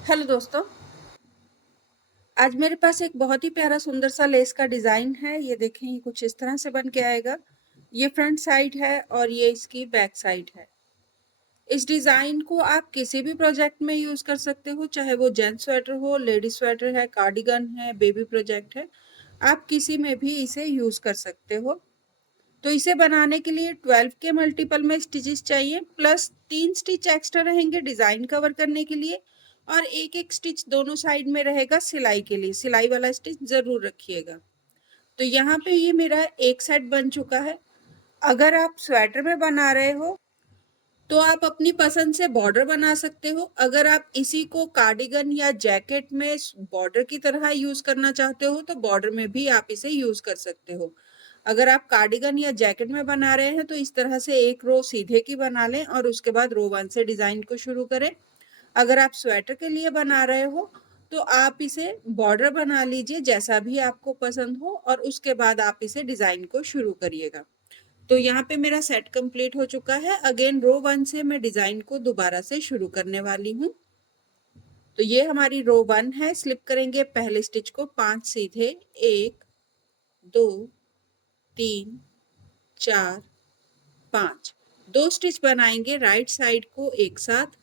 Hello दोस्तों, आज मेरे पास एक बहुत ही प्यारा सुंदर सा लेस का डिज़ाइन है। ये देखें, ये कुछ इस तरह से बन के आएगा। ये फ्रंट साइड है और ये इसकी बैक साइड है। इस डिज़ाइन को आप किसी भी प्रोजेक्ट में यूज़ कर सकते हो, चाहे वो जेंट्स स्वेटर हो, लेडीज स्वेटर है, कार्डिगन है, बेबी प्रोजेक्ट है। आप किसी में भी इसे यूज़ कर सकते हो। तो इसे बनाने के लिए 12 के मल्टीपल में स्टिचेस चाहिए, प्लस 3 स्टिच एक्स्ट्रा रहेंगे डिज़ाइन कवर करने के लिए, और एक एक स्टिच दोनों साइड में रहेगा सिलाई के लिए। सिलाई वाला स्टिच ज़रूर रखिएगा। तो यहाँ पे ये मेरा एक सेट बन चुका है। अगर आप स्वेटर में बना रहे हो तो आप अपनी पसंद से बॉर्डर बना सकते हो। अगर आप इसी को कार्डिगन या जैकेट में बॉर्डर की तरह यूज़ करना चाहते हो तो बॉर्डर में भी आप इसे यूज़ कर सकते हो। अगर आप कार्डिगन या जैकेट में बना रहे हैं तो इस तरह से एक रो सीधे की बना लें और उसके बाद रो 1 से डिज़ाइन को शुरू करें। अगर आप स्वेटर के लिए बना रहे हो तो आप इसे बॉर्डर बना लीजिए जैसा भी आपको पसंद हो, और उसके बाद आप इसे डिज़ाइन को शुरू करिएगा। तो यहाँ पे मेरा सेट कंप्लीट हो चुका है। अगेन रो 1 से मैं डिज़ाइन को दोबारा से शुरू करने वाली हूँ। तो ये हमारी रो 1 है। स्लिप करेंगे पहले स्टिच को 5 सीधे, 1 2 3 4 5। 2 स्टिच बनाएंगे राइट साइड को एक साथ,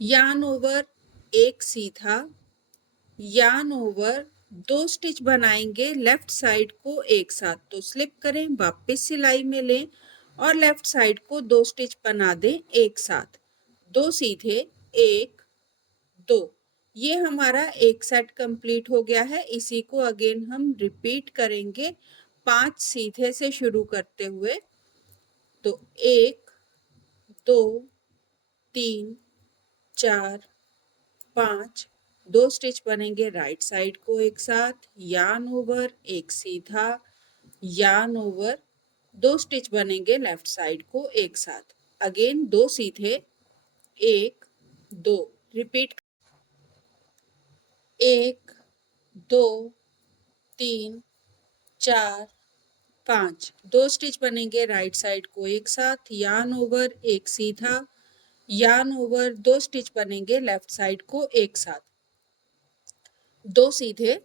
यार्न ओवर, एक सीधा, यार्न ओवर, 2 स्टिच बनाएंगे लेफ्ट साइड को एक साथ। तो स्लिप करें, वापस सिलाई में लें और लेफ्ट साइड को 2 स्टिच बना दें एक साथ। 2 सीधे, 1 2। ये हमारा एक सेट कंप्लीट हो गया है। इसी को अगेन हम रिपीट करेंगे 5 सीधे से शुरू करते हुए। तो 1 2 3 4 5। 2 स्टिच बनेंगे राइट साइड को एक साथ, यार्न ओवर, एक सीधा, यार्न ओवर, 2 स्टिच बनेंगे लेफ्ट साइड को एक साथ। अगेन 2 सीधे, 1 2। रिपीट, 1 2 3 4 5। 2 स्टिच बनेंगे राइट साइड को एक साथ, यार्न ओवर, एक सीधा, यार्न ओवर, 2 स्टिच बनेंगे लेफ्ट साइड को एक साथ, 2 सीधे,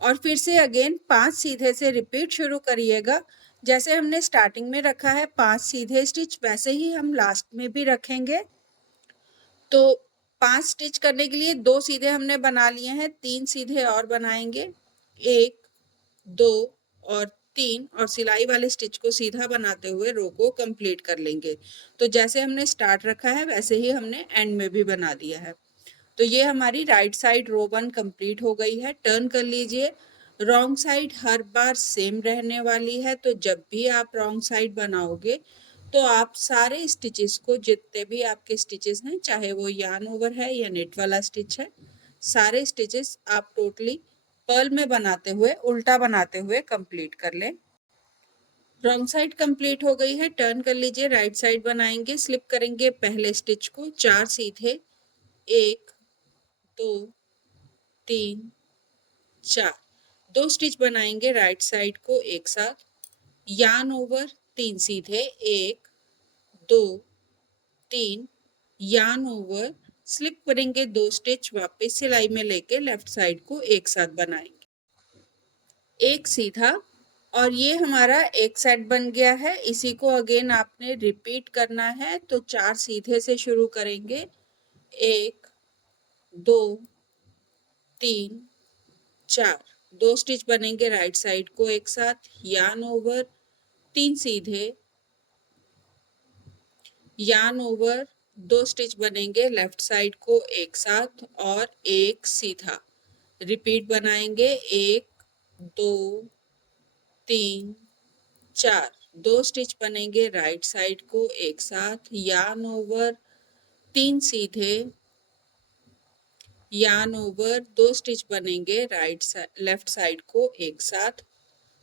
और फिर से अगेन 5 सीधे से रिपीट शुरू करिएगा। जैसे हमने स्टार्टिंग में रखा है 5 सीधे स्टिच, वैसे ही हम लास्ट में भी रखेंगे। तो 5 स्टिच करने के लिए 2 सीधे हमने बना लिए हैं, 3 सीधे और बनाएंगे, 1 2 और 3, और सिलाई वाले स्टिच को सीधा बनाते हुए रो को कंप्लीट कर लेंगे। तो जैसे हमने स्टार्ट रखा है वैसे ही हमने एंड में भी बना दिया है। तो ये हमारी राइट साइड रो 1 कंप्लीट हो गई है। टर्न कर लीजिए। रॉन्ग साइड हर बार सेम रहने वाली है, तो जब भी आप रॉन्ग साइड बनाओगे तो आप सारे स्टिचेस को, जितने भी आपके स्टिचेस हैं, चाहे वो यार्न ओवर है या नेट वाला स्टिच है, सारे स्टिचेस आप टोटली पर्ल में बनाते हुए, उल्टा बनाते हुए कंप्लीट कर लें। रॉन्ग साइड कंप्लीट हो गई है। टर्न कर लीजिए, राइट साइड बनाएंगे। स्लिप करेंगे पहले स्टिच को 4 सीधे, 1 2 3 4। 2 स्टिच बनाएंगे राइट साइड को एक साथ, यार्न ओवर, 3 सीधे, 1 2 3, यार्न ओवर, स्लिप करेंगे 2 स्टिच, वापस सिलाई में लेके लेफ्ट साइड को एक साथ बनाएंगे, एक सीधा, और ये हमारा एक सेट बन गया है। इसी को अगेन आपने रिपीट करना है। तो 4 सीधे से शुरू करेंगे, 1 2 3 4। 2 स्टिच बनेंगे राइट साइड को एक साथ, यार्न ओवर, 3 सीधे, यार्न ओवर, 2 स्टिच बनेंगे लेफ्ट साइड को एक साथ और एक सीधा। रिपीट बनाएंगे, 1 2 3 4। 2 स्टिच बनेंगे राइट साइड को एक साथ, यार्न ओवर, 3 सीधे, यार्न ओवर, 2 स्टिच बनेंगे लेफ्ट साइड को एक साथ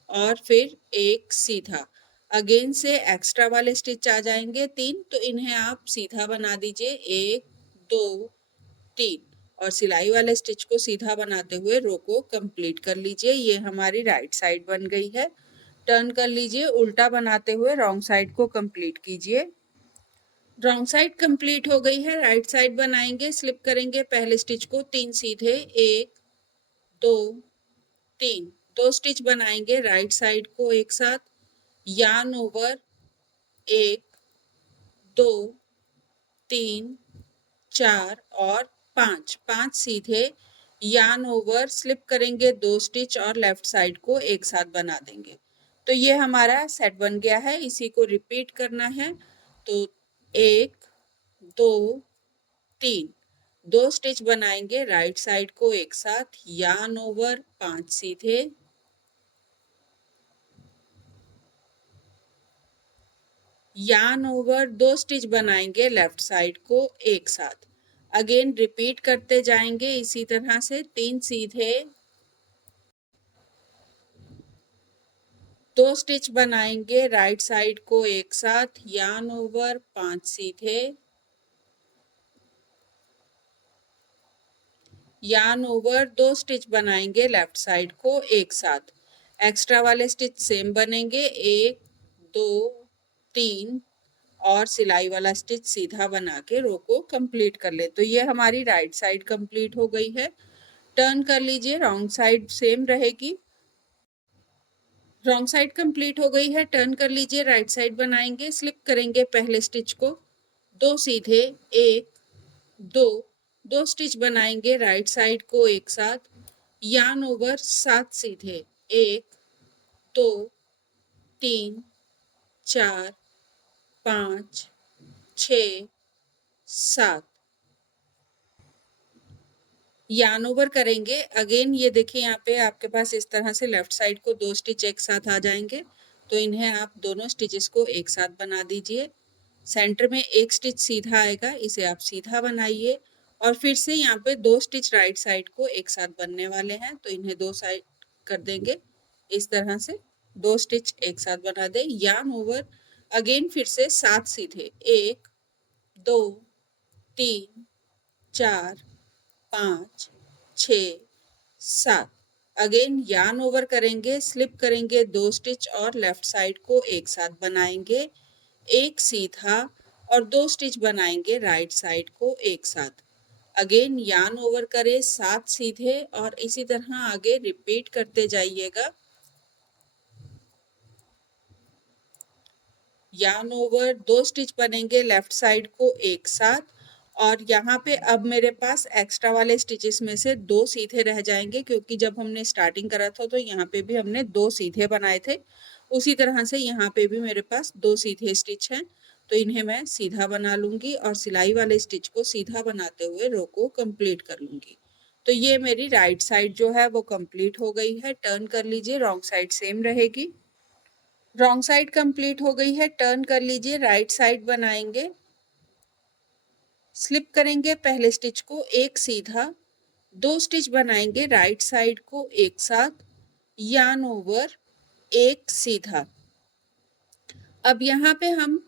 और फिर एक सीधा। अगेन से एक्स्ट्रा वाले स्टिच आ जाएंगे 3, तो इन्हें आप सीधा बना दीजिए, 1 2 3, और सिलाई वाले स्टिच को सीधा बनाते हुए रो को कंप्लीट कर लीजिए। ये हमारी राइट साइड बन गई है। टर्न कर लीजिए, उल्टा बनाते हुए रॉन्ग साइड को कंप्लीट कीजिए। रॉन्ग साइड कंप्लीट हो गई है, राइट साइड बनाएंगे, स्लिप करेंगे पहले स्टिच को 3 सीधे, 1 2 3, 2 स्टिच बनाएंगे राइट साइड को एक साथ, यार्न ओवर 1 2 3 4 और 5, 5 सीधे, यार्न ओवर, स्लिप करेंगे 2 स्टिच और लेफ्ट साइड को एक साथ बना देंगे। तो ये हमारा सेट बन गया है, इसी को रिपीट करना है। तो 1 2 3, 2 स्टिच बनाएंगे राइट साइड को एक साथ, यार्न ओवर 5 सीधे, यार्न ओवर 2 स्टिच बनाएंगे लेफ्ट साइड को एक साथ। अगेन रिपीट करते जाएंगे इसी तरह से, 3 सीधे, 2 स्टिच बनाएंगे राइट साइड को एक साथ, यार्न ओवर 5 सीधे, यार्न ओवर 2 स्टिच बनाएंगे लेफ्ट साइड को एक साथ। एक्स्ट्रा वाले स्टिच सेम बनेंगे, 1 2 3 और सिलाई वाला स्टिच सीधा बना के रो को कंप्लीट कर ले। तो ये हमारी राइट साइड कंप्लीट हो गई है। टर्न कर लीजिए, रॉन्ग साइड सेम रहेगी। रॉन्ग साइड कंप्लीट हो गई है, टर्न कर लीजिए, राइट साइड बनाएंगे, स्लिप करेंगे पहले स्टिच को, 2 सीधे, 1 2, 2 स्टिच बनाएंगे राइट साइड को एक साथ, यार्न ओवर 7 सीधे, 1 2 3 4 5 6 7, यार्न ओवर करेंगे। अगेन ये देखिए यहाँ पे आपके पास इस तरह से लेफ्ट साइड को 2 स्टिच एक साथ आ जाएंगे, तो इन्हें आप दोनों स्टिचेस को एक साथ बना दीजिए। सेंटर में एक स्टिच सीधा आएगा, इसे आप सीधा बनाइए और फिर से यहाँ पे 2 स्टिच राइट साइड को एक साथ बनने वाले हैं, तो इन्हें 2 साइड कर देंगे इस तरह से, 2 स्टिच एक साथ बना दें। यार्न ओवर अगेन फिर से 7 सीधे, 1 2 3 4 5 6 7, अगेन यार्न ओवर करेंगे, स्लिप करेंगे 2 स्टिच और लेफ्ट साइड को एक साथ बनाएंगे, एक सीधा और 2 स्टिच बनाएंगे राइट साइड को एक साथ। अगेन यार्न ओवर करें, 7 सीधे और इसी तरह आगे रिपीट करते जाइएगा। यार्न ओवर 2 स्टिच बनेंगे लेफ्ट साइड को एक साथ और यहाँ पे अब मेरे पास एक्स्ट्रा वाले स्टिचेस में से 2 सीधे रह जाएंगे, क्योंकि जब हमने स्टार्टिंग करा था तो यहाँ पे भी हमने 2 सीधे बनाए थे, उसी तरह से यहाँ पे भी मेरे पास 2 सीधे स्टिच हैं, तो इन्हें मैं सीधा बना लूंगी और सिलाई वाले स्टिच को सीधा बनाते हुए रो को कंप्लीट कर लूंगी। तो ये मेरी राइट साइड जो है वो कंप्लीट हो गई है। टर्न कर लीजिए, रॉन्ग साइड सेम रहेगी। रॉन्ग साइड कंप्लीट हो गई है, टर्न कर लीजिए, राइट साइड बनाएंगे, स्लिप करेंगे पहले स्टिच को, एक सीधा, 2 स्टिच बनाएंगे राइट साइड को एक साथ, यार्न ओवर, एक सीधा। अब यहाँ पे हम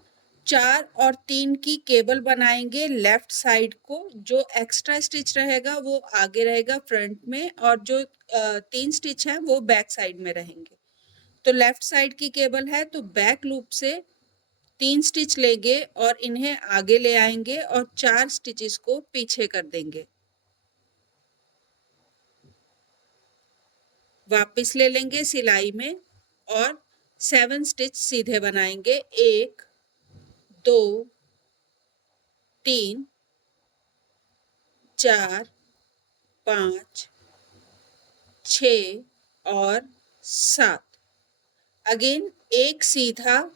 4 और 3 की केबल बनाएंगे लेफ्ट साइड को, जो एक्स्ट्रा स्टिच रहेगा वो आगे रहेगा फ्रंट में और जो 3 स्टिच है वो बैक साइड में रहेंगे। तो लेफ्ट साइड की केबल है तो बैक लूप से 3 स्टिच लेंगे और इन्हें आगे ले आएंगे और 4 स्टिचेस को पीछे कर देंगे। वापस ले लेंगे सिलाई में और 7 स्टिच सीधे बनाएंगे, 1 2 3 4 5 6 और 7, अगेन एक सीधा,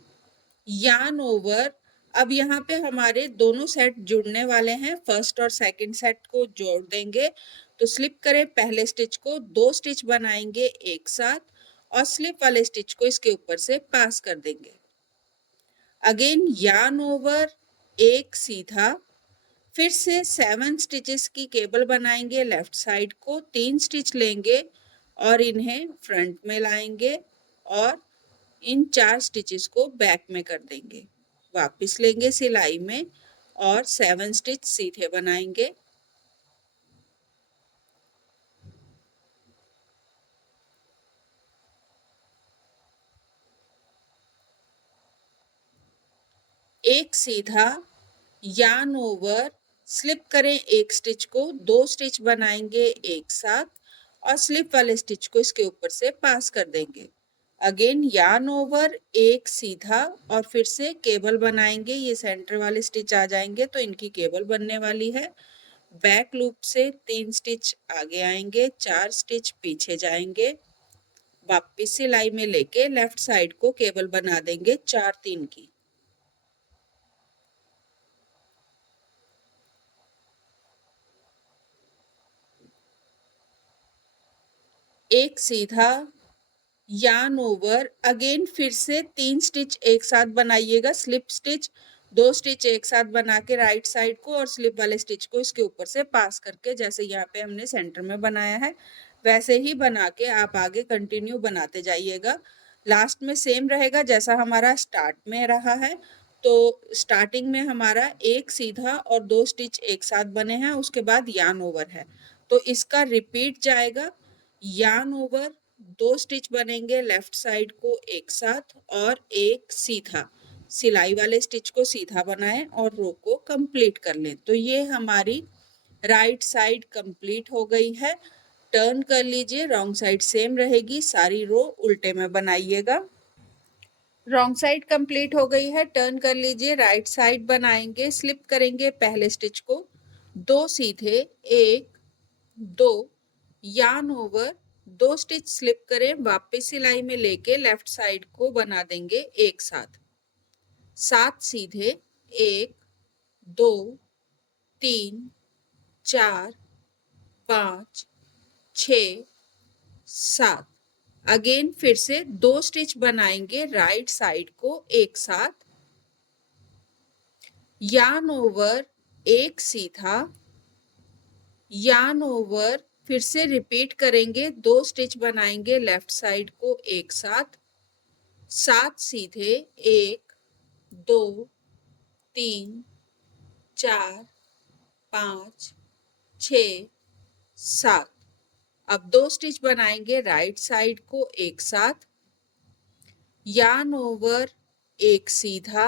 यार्न ओवर। अब यहाँ पे हमारे दोनों सेट जुड़ने वाले हैं, फर्स्ट और सेकंड सेट को जोड़ देंगे। तो स्लिप करें पहले स्टिच को, 2 स्टिच बनाएंगे एक साथ और स्लिप वाले स्टिच को इसके ऊपर से पास कर देंगे। अगेन यार्न ओवर, एक सीधा, फिर से 7 स्टिचेस की केबल बनाएंगे लेफ्ट साइड को, 3 स्टिच लेंगे और इन्हें फ्रंट में लाएंगे और इन 4 स्टिचेस को बैक में कर देंगे। वापस लेंगे सिलाई में और 7 स्टिच सीधे बनाएंगे, एक सीधा, यार्न ओवर, स्लिप करें एक स्टिच को, 2 स्टिच बनाएंगे एक साथ और स्लिप वाले स्टिच को इसके ऊपर से पास कर देंगे। अगेन यार्न ओवर, एक सीधा और फिर से केबल बनाएंगे, ये सेंटर वाले स्टिच आ जाएंगे तो इनकी केबल बनने वाली है। बैक लूप से 3 स्टिच आगे आएंगे, 4 स्टिच पीछे जाएंगे, वापस सिलाई में लेके लेफ्ट साइड को केबल बना देंगे 4 3 की। एक सीधा, यार्न ओवर, अगेन फिर से 3 स्टिच एक साथ बनाइएगा, स्लिप स्टिच, 2 स्टिच एक साथ बना के राइट साइड को और स्लिप वाले स्टिच को इसके ऊपर से पास करके, जैसे यहाँ पे हमने सेंटर में बनाया है वैसे ही बना के आप आगे कंटिन्यू बनाते जाइएगा। लास्ट में सेम रहेगा जैसा हमारा स्टार्ट में रहा है। तो स्टार्टिंग में हमारा एक सीधा और 2 स्टिच एक साथ बने हैं, उसके बाद यार्न ओवर है, तो इसका रिपीट जाएगा। यार्न ओवर, 2 स्टिच बनेंगे लेफ्ट साइड को एक साथ और एक सीधा, सिलाई वाले स्टिच को सीधा बनाएं और रो को कंप्लीट कर लें। तो ये हमारी राइट साइड कंप्लीट हो गई है। टर्न कर लीजिए, रॉन्ग साइड सेम रहेगी, सारी रो उल्टे में बनाइएगा। रॉन्ग साइड कंप्लीट हो गई है, टर्न कर लीजिए, राइट साइड बनाएंगे, स्लिप करेंगे पहले स्टिच को, 2 सीधे, 1 2, यार्न ओवर, 2 स्टिच स्लिप करें, वापस सिलाई में लेके लेफ्ट साइड को बना देंगे एक साथ, 7 सीधे, 1 2 3 4 5 6 7। अगेन फिर से 2 स्टिच बनाएंगे राइट साइड को एक साथ, यार्न ओवर, एक सीधा, यार्न ओवर, फिर से रिपीट करेंगे, 2 स्टिच बनाएंगे लेफ्ट साइड को एक साथ, 7 सीधे, 1 2 3 4 5 6 7। अब 2 स्टिच बनाएंगे राइट साइड को एक साथ, यार्न ओवर, एक सीधा,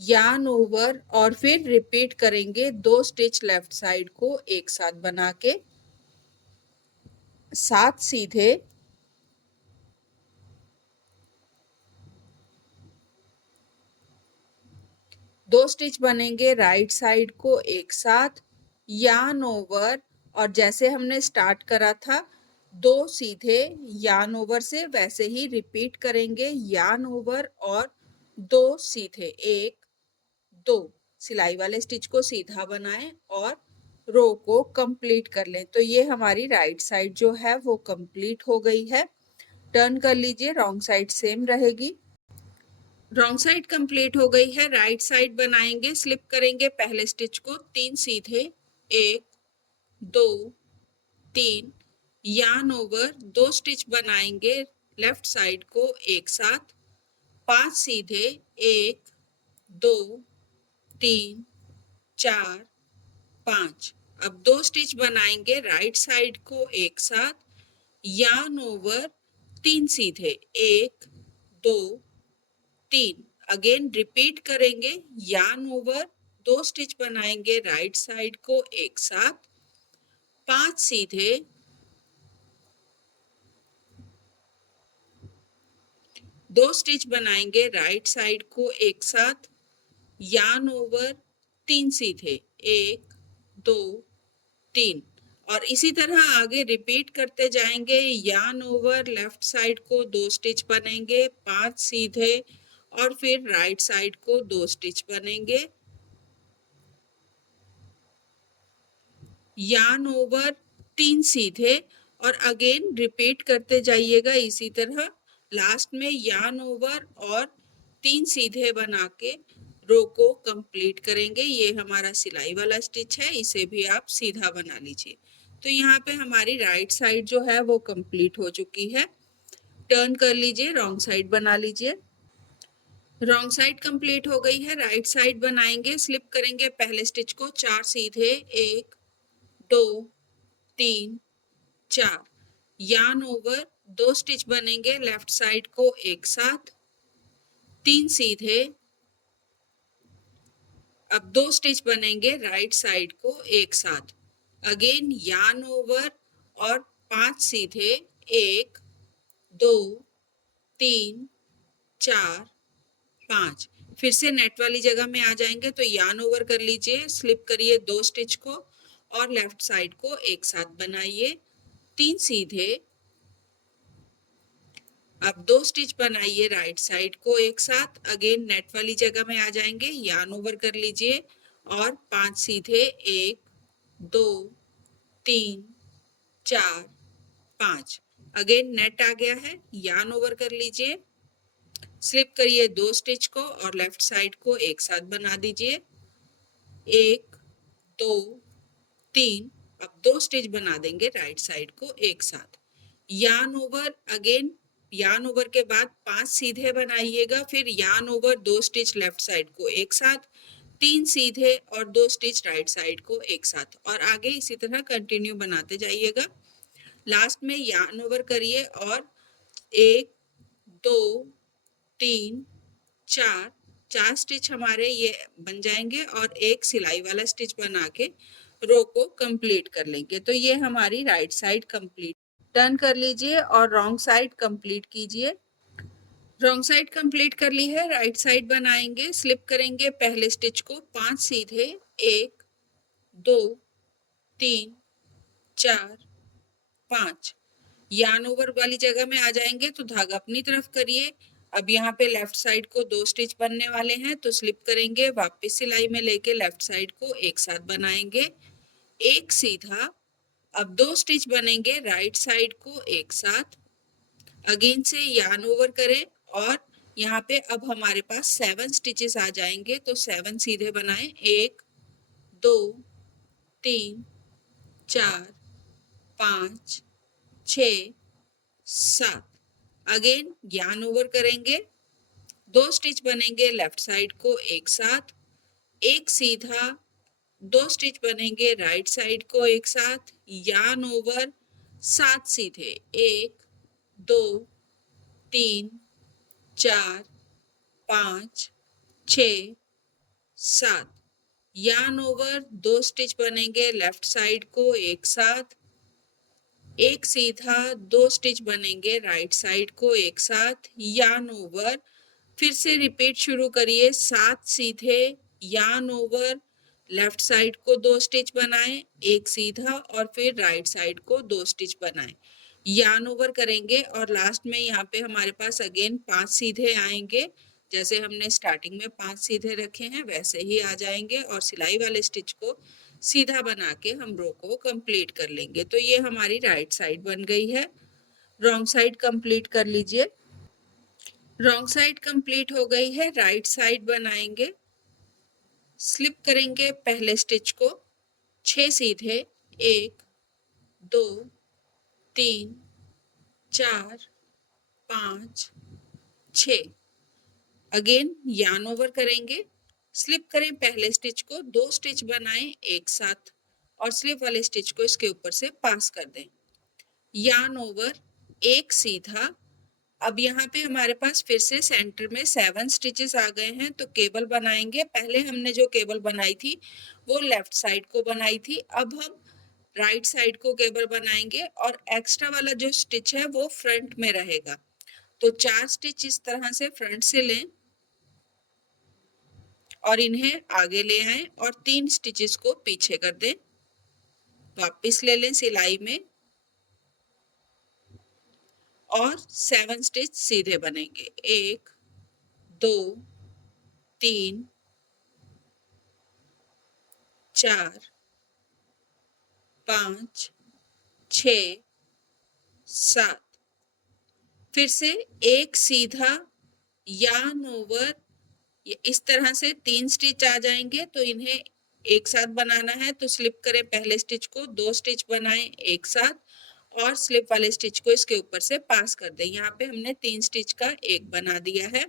यार्न ओवर और फिर रिपीट करेंगे, 2 स्टिच लेफ्ट साइड को एक साथ बना के, 7 सीधे, 2 स्टिच बनेंगे राइट साइड को एक साथ, यार्न ओवर और जैसे हमने स्टार्ट करा था 2 सीधे, यार्न ओवर से वैसे ही रिपीट करेंगे, यार्न ओवर और 2 सीधे, 1 2, सिलाई वाले स्टिच को सीधा बनाएं और रो को कंप्लीट कर लें। तो ये हमारी राइट साइड जो है वो कंप्लीट हो गई है। टर्न कर लीजिए, रॉन्ग साइड सेम रहेगी। रॉन्ग साइड कंप्लीट हो गई है, राइट साइड बनाएंगे, स्लिप करेंगे पहले स्टिच को, 3 सीधे, 1 2 3, यार्न ओवर, 2 स्टिच बनाएंगे लेफ्ट साइड को एक साथ, 5 सीधे, 1 2 3 4 5। अब 2 स्टिच बनाएंगे राइट साइड को एक साथ, यार्न ओवर, 3 सीधे, 1 2 3। अगेन रिपीट करेंगे, यार्न ओवर, 2 स्टिच बनाएंगे राइट साइड को एक साथ, 5 सीधे, 2 स्टिच बनाएंगे राइट साइड को एक साथ, यार्न ओवर, 3 सीधे, 1 2 3 और इसी तरह आगे रिपीट करते जाएंगे, यार्न ओवर, लेफ्ट साइड को 2 स्टिच बनेंगे, 5 सीधे और फिर राइट साइड को 2 स्टिच बनेंगे, यार्न ओवर, 3 सीधे और अगेन रिपीट करते जाइएगा इसी तरह। लास्ट में यार्न ओवर और 3 सीधे बना के रो को कंप्लीट करेंगे। ये हमारा सिलाई वाला स्टिच है, इसे भी आप सीधा बना लीजिए। तो यहाँ पे हमारी राइट साइड जो है वो कंप्लीट हो चुकी है। टर्न कर लीजिए, रॉन्ग साइड बना लीजिए। रॉन्ग साइड कंप्लीट हो गई है, राइट साइड बनाएंगे, स्लिप करेंगे पहले स्टिच को, 4 सीधे, 1 2 3 4, यार्न ओवर, 2 स्टिच बनेंगे लेफ्ट साइड को एक साथ, 3 सीधे, अब 2 स्टिच बनेंगे राइट साइड को एक साथ। अगेन यार्न ओवर और 5 सीधे, 1 2 3 4 5। फिर से नेट वाली जगह में आ जाएंगे तो यार्न ओवर कर लीजिए, स्लिप करिए 2 स्टिच को और लेफ्ट साइड को एक साथ बनाइए, 3 सीधे। अब 2 स्टिच बनाइए राइट साइड को एक साथ। अगेन नेट वाली जगह में आ जाएंगे, यार्न ओवर कर लीजिए और 5 सीधे, 1 2 3 4 5। अगेन नेट आ गया है, यार्न ओवर कर लीजिए, स्लिप करिए 2 स्टिच को और लेफ्ट साइड को एक साथ बना दीजिए, 1 2 3। अब 2 स्टिच बना देंगे राइट साइड को एक साथ, yarn over. Again yarn over के बाद 5 सीधे बनाइएगा, फिर yarn over 2 stitch left side को एक साथ, 3 सीधे और 2 स्टिच राइट साइड को एक साथ, और आगे इसी तरह कंटिन्यू बनाते जाइएगा। लास्ट में यार्न ओवर करिए और 1 2 3 4 4 स्टिच हमारे ये बन जाएंगे और एक सिलाई वाला स्टिच बना के रो को कंप्लीट कर लेंगे। तो ये हमारी राइट साइड कंप्लीट। टर्न कर लीजिए और रॉन्ग साइड कंप्लीट कीजिए। रॉन्ग साइड कंप्लीट कर ली है, राइट साइड बनाएंगे, स्लिप करेंगे पहले स्टिच को, 5 सीधे, 1 2 3 4 5। यार्न ओवर वाली जगह में आ जाएंगे तो धागा अपनी तरफ करिए। अब यहाँ पे लेफ्ट साइड को 2 स्टिच बनने वाले हैं तो स्लिप करेंगे, वापस सिलाई में लेके लेफ्ट साइड को एक साथ बनाएंगे, एक सीधा। अब 2 स्टिच बनेंगे राइट साइड को एक साथ। अगेन से यार्न ओवर करें और यहाँ पे अब हमारे पास 7 स्टिचेस आ जाएंगे तो 7 सीधे बनाएं, 1 2 3 4 5 6 7। अगेन यार्न ओवर करेंगे, 2 स्टिच बनेंगे लेफ्ट साइड को एक साथ, एक सीधा, 2 स्टिच बनेंगे राइट साइड को एक साथ, यार्न ओवर, 7 सीधे, 1 2 3 4 5 6 7। यार्न ओवर, 2 स्टिच बनेंगे लेफ्ट साइड को एक साथ, एक सीधा, 2 स्टिच बनेंगे राइट साइड को एक साथ, यार्न ओवर। फिर से रिपीट शुरू करिए, 7 सीधे, यार्न ओवर, लेफ्ट साइड को 2 स्टिच बनाएं, एक सीधा और फिर राइट साइड को 2 स्टिच बनाएं, यार्न ओवर करेंगे और लास्ट में यहाँ पे हमारे पास अगेन 5 सीधे आएंगे। जैसे हमने स्टार्टिंग में 5 सीधे रखे हैं वैसे ही आ जाएंगे और सिलाई वाले स्टिच को सीधा बना के हम रो को कंप्लीट कर लेंगे। तो ये हमारी राइट साइड बन गई है। रॉन्ग साइड कंप्लीट कर लीजिए। रॉन्ग साइड कंप्लीट हो गई है, राइट साइड बनाएंगे, स्लिप करेंगे पहले स्टिच को, 6 सीधे, 1 2 3 4 5 6। अगेन यार्न ओवर करेंगे, स्लिप करें पहले स्टिच को, 2 स्टिच बनाएं एक साथ और स्लिप वाले स्टिच को इसके ऊपर से पास कर दें, यार्न ओवर, एक सीधा। अब यहाँ पे हमारे पास फिर से सेंटर में 7 स्टिचेस आ गए हैं तो केबल बनाएंगे। पहले हमने जो केबल बनाई थी वो लेफ्ट साइड को बनाई थी, अब हम राइट साइड को केबल बनाएंगे और एक्स्ट्रा वाला जो स्टिच है वो फ्रंट में रहेगा। तो 4 स्टिच इस तरह से फ्रंट से लें और इन्हें आगे ले आएं और 3 स्टिचेस को पीछे कर दें, वापस ले लें सिलाई में और 7 स्टिच सीधे बनेंगे, 1 2 3 4 5 6 7। फिर से एक सीधा, यार्न ओवर, इस तरह से 3 स्टिच आ जाएंगे तो इन्हें एक साथ बनाना है तो स्लिप करें पहले स्टिच को, 2 स्टिच बनाएं एक साथ और स्लिप वाले स्टिच को इसके ऊपर से पास कर दें। यहाँ पे हमने 3 स्टिच का एक बना दिया है,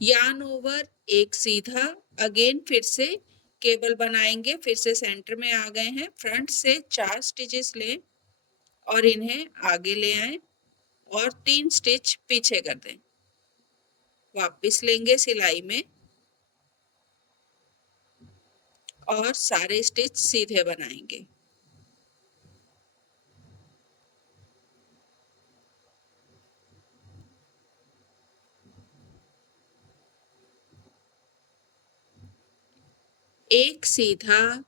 यार्न ओवर, एक सीधा। अगेन फिर से केबल बनाएंगे, फिर से सेंटर में आ गए हैं, फ्रंट से 4 स्टिचेस लें और इन्हें आगे ले आएं और 3 स्टिच पीछे कर दें, वापस लेंगे सिलाई में और सारे स्टिच सीधे बनाएंगे। एक सीधा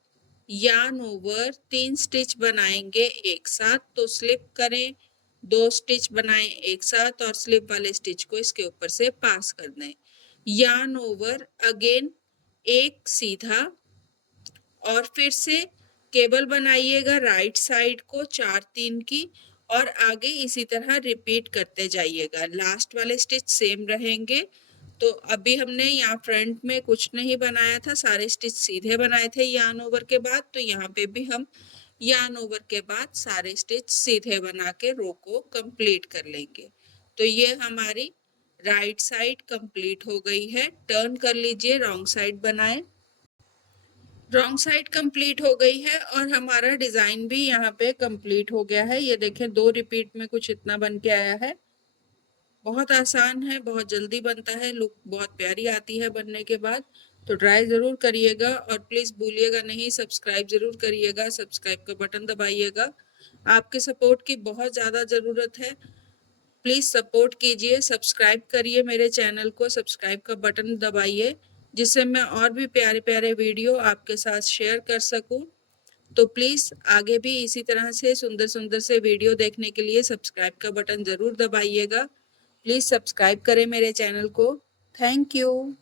यार्न ओवर 3 स्टिच बनाएंगे एक साथ, तो स्लिप करें, 2 स्टिच बनाएं एक साथ और स्लिप वाले स्टिच को इसके ऊपर से पास कर दें। यार्न ओवर अगेन एक सीधा और फिर से केबल बनाइएगा राइट साइड को 4-3 की और आगे इसी तरह रिपीट करते जाइएगा। लास्ट वाले स्टिच सेम रहेंगे। तो अभी हमने यहाँ फ्रंट में कुछ नहीं बनाया था, सारे स्टिच सीधे बनाए थे यार्न ओवर के बाद, तो यहाँ पे भी हम यार्न ओवर के बाद सारे स्टिच सीधे बना के रो को कंप्लीट कर लेंगे। तो ये हमारी राइट साइड कंप्लीट हो गई है। टर्न कर लीजिए, रॉन्ग साइड बनाएं। रॉन्ग साइड कंप्लीट हो गई है और हमारा डिजाइन भी यहाँ पे कंप्लीट हो गया है। ये देखें, 2 रिपीट में कुछ इतना बन के आया है। बहुत आसान है, बहुत जल्दी बनता है, लुक बहुत प्यारी आती है बनने के बाद। तो ट्राई ज़रूर करिएगा और प्लीज़ भूलिएगा नहीं, सब्सक्राइब ज़रूर करिएगा, सब्सक्राइब का बटन दबाइएगा। आपके सपोर्ट की बहुत ज़्यादा ज़रूरत है। प्लीज़ सपोर्ट कीजिए, सब्सक्राइब करिए मेरे चैनल को, सब्सक्राइब का बटन दबाइए, जिससे मैं और भी प्यारे प्यारे वीडियो आपके साथ शेयर कर सकूं। तो प्लीज़ आगे भी इसी तरह से सुंदर सुंदर से वीडियो देखने के लिए सब्सक्राइब का बटन ज़रूर दबाइएगा। प्लीज़ सब्सक्राइब करें मेरे चैनल को। Thank you.